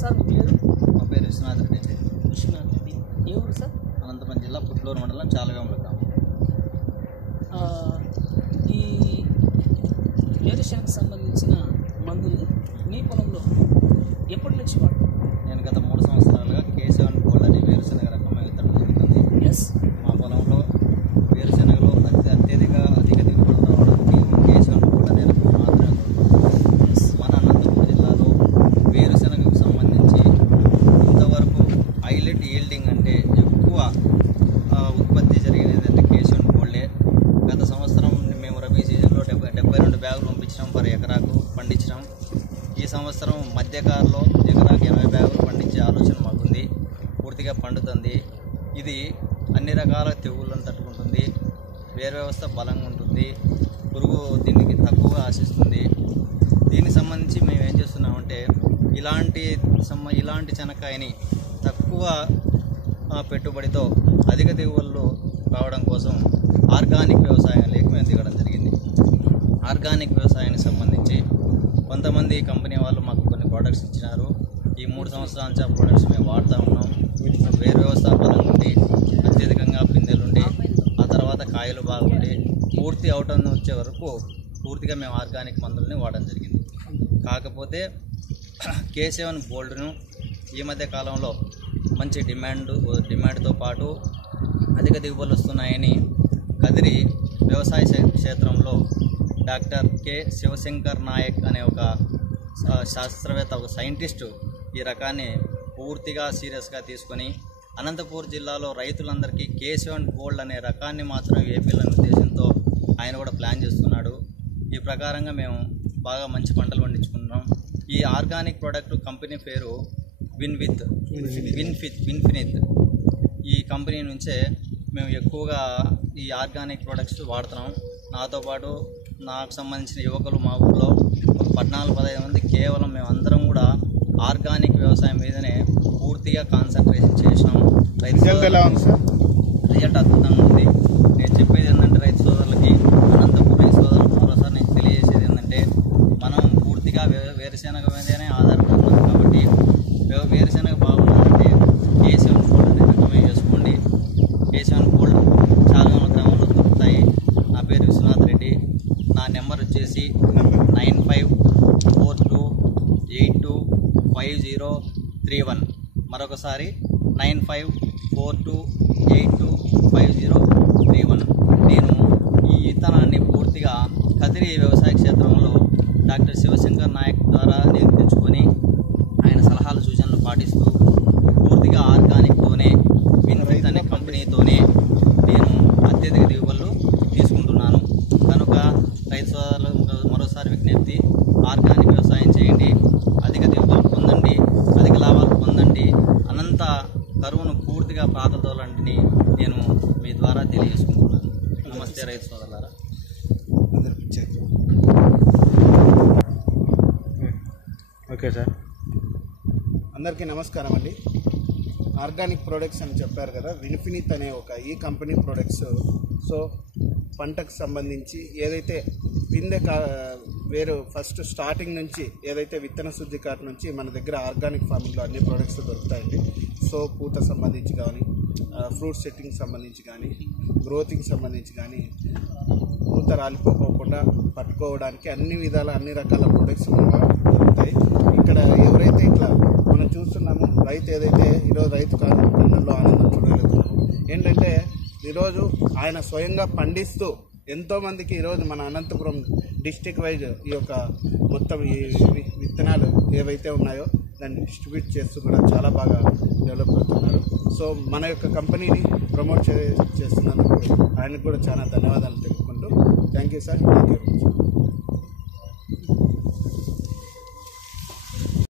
Sir మీ పేరు? మా పేరు విశ్వనాథ్ రెడ్డి. విశ్వనాథ్ రెడ్డి. ఏ ఊరు సార్? అనంతపురం జిల్లా పుట్లూరు మండలం చాలవేముల గ్రామం. ఈ వేరుశనగకు సంబంధించిన మందులు మీ పొలంలో ఎప్పటి నుంచి వాడు? నేను గత 3 సంవత్సరాలుగా K7 గోల్డ్ అనే వేరుశనగ రకం విత్తడం జరుగుతుంది. ఎస్. మా పొలంలో వేరుశనగలో అధిక దిగుబడులు రావడానికి K7 గోల్డ్ అనే రకం మాత్రమే దొరుకుతుంది. మన అనంతపురం జిల్లాలో వేరుశనగకు సంబంధించి ఇంతవరకు హైలైట్ ఈల్డింగ్ అంటే ఎక్కువ ఉత్పత్తి జరిగినది అంటే K7 గోల్డే. గత సంవత్సరం మేము రబీ సీజన్లో 72 బ్యాగులు పంపించినాం పర్ ఎకరాకు పండించినాం. ఈ సంవత్సరం మధ్యకాలంలో ఎకరాకు 80 బ్యాగులు పండించే ఆలోచన మాకుంది. పూర్తిగా పండుతుంది. ఇది అన్ని రకాల తెగుళ్ళను తట్టుకుంటుంది. వేరు వ్యవస్థ బలంగా ఉంటుంది. పురుగు దీనికి తక్కువగా ఆశిస్తుంది. దీనికి సంబంధించి మేము ఏం చేస్తున్నామంటే ఇలాంటి చెనక్కాయని తక్కువ పెట్టుబడితో అధిక దిగుబడులు రావడం కోసం ఆర్గానిక్ వ్యవసాయంలోకి మేము దిగడం జరిగింది. ఆర్గానిక్ వ్యవసాయానికి సంబంధించి కొంతమంది కంపెనీ వాళ్ళు మాకు కొన్ని ప్రోడక్ట్స్ ఇచ్చినారు. ఈ 3 సంవత్సరాల నుంచి ఆ ప్రోడక్ట్స్ మేము వాడుతూ ఉన్నాం. వేరు వ్యవస్థ బలంగా ఉండి అత్యధికంగా పిందెలుండి ఆ తర్వాత కాయలు బాగుండి పూర్తి అవుట్ వచ్చే వరకు పూర్తిగా మేము ఆర్గానిక్ మందులని వాడడం జరిగింది. కాకపోతే K7 గోల్డ్ను ఈ మధ్య కాలంలో మంచి డిమాండ్తో పాటు అధిక దిగుబడులు వస్తున్నాయని కదిరి వ్యవసాయ క్షేత్రంలో డాక్టర్ కె శివశంకర్ నాయక్ అనే ఒక శాస్త్రవేత్త, ఒక సైంటిస్టు ఈ రకాన్ని పూర్తిగా సీరియస్గా తీసుకొని అనంతపూర్ జిల్లాలో రైతులందరికీ K7 గోల్డ్ అనే రకాన్ని మాత్రం వేపీలనే ఉద్దేశంతో ఆయన కూడా ప్లాన్ చేస్తున్నాడు. ఈ ప్రకారంగా మేము బాగా మంచి పంటలు పండించుకుంటున్నాం. ఈ ఆర్గానిక్ ప్రోడక్ట్ కంపెనీ పేరు విన్ఫినిత్. ఈ కంపెనీ నుంచే మేము ఎక్కువగా ఈ ఆర్గానిక్ ప్రొడక్ట్స్ వాడుతున్నాం. నాతో పాటు నాకు సంబంధించిన యువకులు మా ఊళ్ళో 14-15 మంది కేవలం మేమందరం కూడా ఆర్గానిక్ వ్యవసాయం మీదనే పూర్తిగా కాన్సన్ట్రేషన్ చేసినాం. రిజల్ట్ అద్భుతంగా ఉంది. నేను చెప్పేది ఏంటంటే రైతు సోదరులకి, అనంతపురం రైతు సోదరులకు మరోసారి నేను తెలియజేసేది ఏంటంటే మనం పూర్తిగా వేరుశెనగ మీదనే ఆధారపడుతున్నాం. కాబట్టి వేరుశెనగ బాగుండాలంటే K7 గోల్డ్ అనే రకమే చేసుకోండి. K7 గోల్డ్ చాలవేముల గ్రామంలో దొరుకుతాయి. నా పేరు విశ్వనాథ్ రెడ్డి. నా నెంబర్ వచ్చేసి 9542825031. మరొకసారి 9542825031. నేను ఈ విత్తనాన్ని పూర్తిగా కదిరి వ్యవసాయ క్షేత్రంలో డాక్టర్ శివశంకర్ నాయక్ ద్వారా నేను తెచ్చుకొని ఆయన సలహాలు సూచనలు పాటిస్తూ పూర్తిగా ఆర్గానిక్తోనే విన్ఫినిత్ అనే కంపెనీతోనే నేను అత్యధిక దిగుబడులు తీసుకుంటున్నాను. కనుక రైతు సోదరులకు మరోసారి విజ్ఞప్తి, ఆర్గానిక్ వ్యవసాయం చేయండి, అధిక దిగుబడులు పొందండి, అధిక లాభాలు పొందండి, అనంత కరువును పూర్తిగా ప్రాతదోలండి నేను మీ ద్వారా తెలియజేసుకుంటున్నాను. నమస్తే రైతు సోదరులారా. ఓకే సార్, అందరికీ నమస్కారం అండి. ఆర్గానిక్ ప్రొడక్ట్స్ అని చెప్పారు కదా, విన్ఫినిత్ అనే ఒక ఈ కంపెనీ ప్రొడక్ట్స్. సో పంటకు సంబంధించి ఏదైతే వేరు ఫస్ట్ స్టార్టింగ్ నుంచి ఏదైతే విత్తన శుద్ధి కాటి నుంచి మన దగ్గర ఆర్గానిక్ ఫార్మింగ్లో అన్ని ప్రొడక్ట్స్ దొరుకుతాయండి. సో పూత సంబంధించి కానీ, ఫ్రూట్ సెట్టింగ్ సంబంధించి కానీ, గ్రోతింగ్ సంబంధించి కానీ, పూత రాలిపోకుండా పట్టుకోవడానికి అన్ని విధాల అన్ని రకాల ప్రొడక్ట్స్ దొరుకుతాయి. ఇక్కడ ఎవరైతే ఇట్లా మనం చూస్తున్నాము, రైతు ఏదైతే ఈరోజు రైతు కళ్ళల్లో ఆనందం చూడగలుగుతున్నాము. ఏంటంటే ఈరోజు ఆయన స్వయంగా పండిస్తూ ఎంతోమందికి ఈరోజు మన అనంతపురం డిస్టిక్ వైజ్ ఈ యొక్క మొత్తం ఈ విత్తనాలు ఏవైతే ఉన్నాయో దాన్ని డిస్ట్రిబ్యూట్ చేస్తూ కూడా చాలా బాగా డెవలప్ అవుతున్నారు. సో మన యొక్క కంపెనీని ప్రమోట్ చేస్తున్నందుకు ఆయనకు కూడా చాలా ధన్యవాదాలు తెలుపుకుంటూ thank you sir. Thank you.